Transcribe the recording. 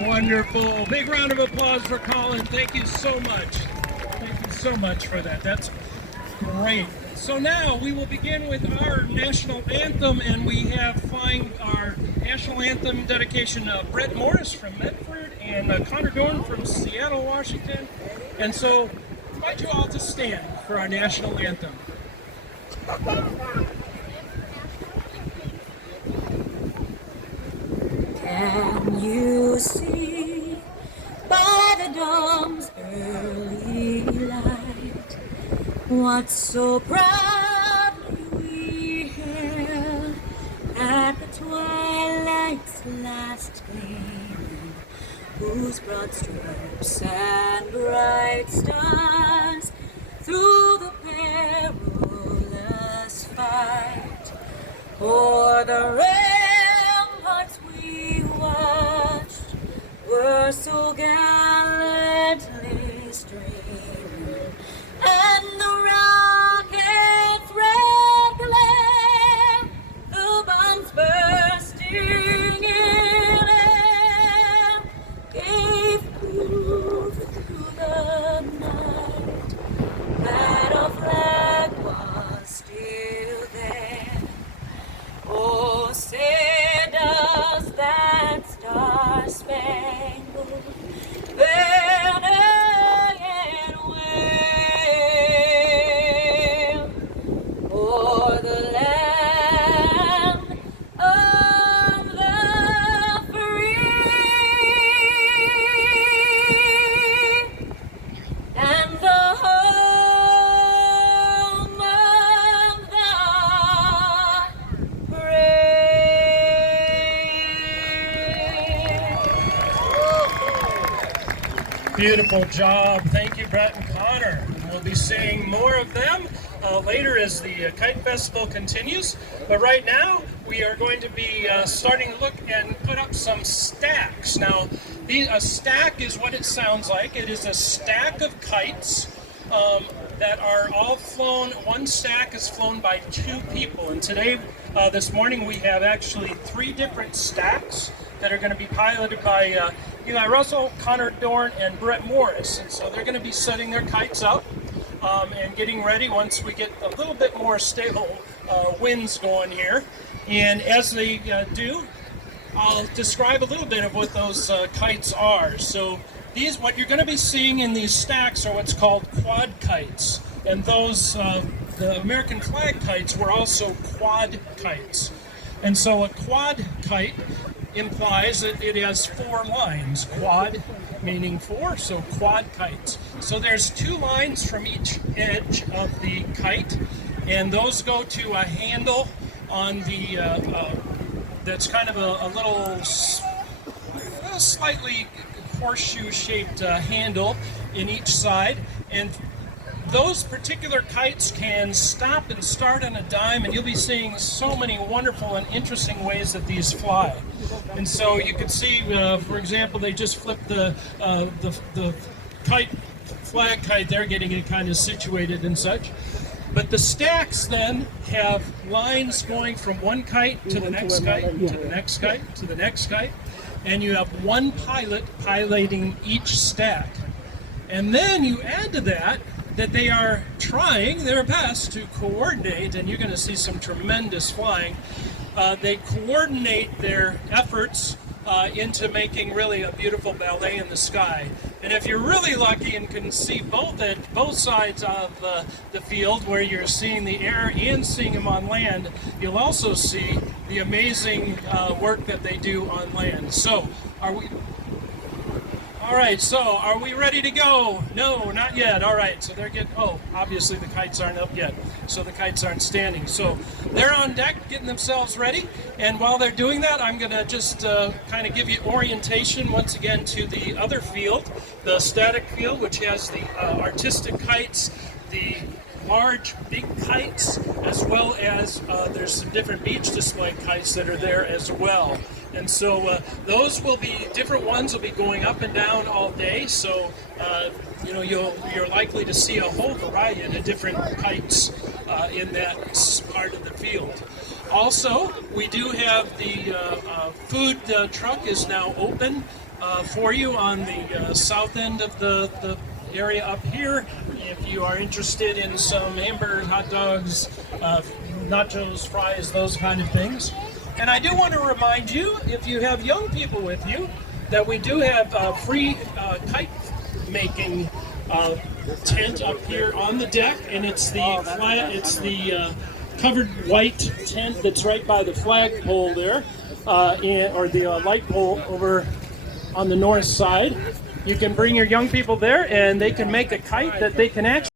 Wonderful. Big round of applause for Colin. Thank you so much. Thank you so much for that. That's great. So now we will begin with our national anthem, and we have flying our national anthem dedication Brett Morris from Medford and Connor Dorn from Seattle, Washington. And so I invite you all to stand for our national anthem. Can you see by the dawn's early light what so proudly we hailed at the twilight's last gleaming, whose broad stripes and bright stars through the perilous fight o'er the ramparts we watched were so gallantly streaming, and the rocket's red glare, the bombs bursting in air, gave proof through the night that our flag was still there. Oh, say does that star-spangled banner yet wave o'er the land of the free and the home of the brave. Beautiful job. Thank you, Brett and Connor. We'll be seeing more of them later as the Kite Festival continues. But right now, we are going to be starting to look and put up some stacks. Now, a stack is what it sounds like. It is a stack of kites that are all flown. One stack is flown by two people. And today, this morning, we have actually 3 different stacks that are going to be piloted by Eli Russell, Connor Dorn, and Brett Morris. And so they're going to be setting their kites up and getting ready once we get a little bit more stable winds going here. And as they do, I'll describe a little bit of what those kites are. So what you're going to be seeing in these stacks are what's called quad kites. And those, the American flag kites were also quad kites. And so a quad kite implies that it has 4 lines. Quad meaning 4, so quad kites. So there's 2 lines from each edge of the kite, and those go to a handle on the, that's kind of a little slightly horseshoe-shaped handle in each side, and those particular kites can stop and start on a dime, and you'll be seeing so many wonderful and interesting ways that these fly. And so you can see, for example, they just flipped the flag kite there, getting it kind of situated and such. But the stacks then have lines going from one kite to the next kite, to the next kite, to the next kite, and you have one pilot piloting each stack. And then you add to that they are trying their best to coordinate, and you're going to see some tremendous flying. They coordinate their efforts into making really a beautiful ballet in the sky. And if you're really lucky and can see both sides of the field, where you're seeing the air and seeing them on land, you'll also see the amazing work that they do on land. So, all right, so are we ready to go? No, not yet. All right, so they're getting, obviously the kites aren't up yet, so the kites aren't standing. So they're on deck getting themselves ready, and while they're doing that, I'm going to just kind of give you orientation once again to the other field, the static field, which has the artistic kites, the large big kites, as well as there's some different beach display kites that are there as well. And so those will be, different ones will be going up and down all day, so you're likely to see a whole variety of different kites in that part of the field. Also, we do have the food truck is now open. for you on the south end of the area up here. If you are interested in some hamburgers, hot dogs, nachos, fries, those kind of things. And I do want to remind you, if you have young people with you, that we do have free kite making tent up here on the deck, and it's the covered white tent that's right by the flagpole there, or the light pole over on the north side. You can bring your young people there, and they can make a kite that they can actually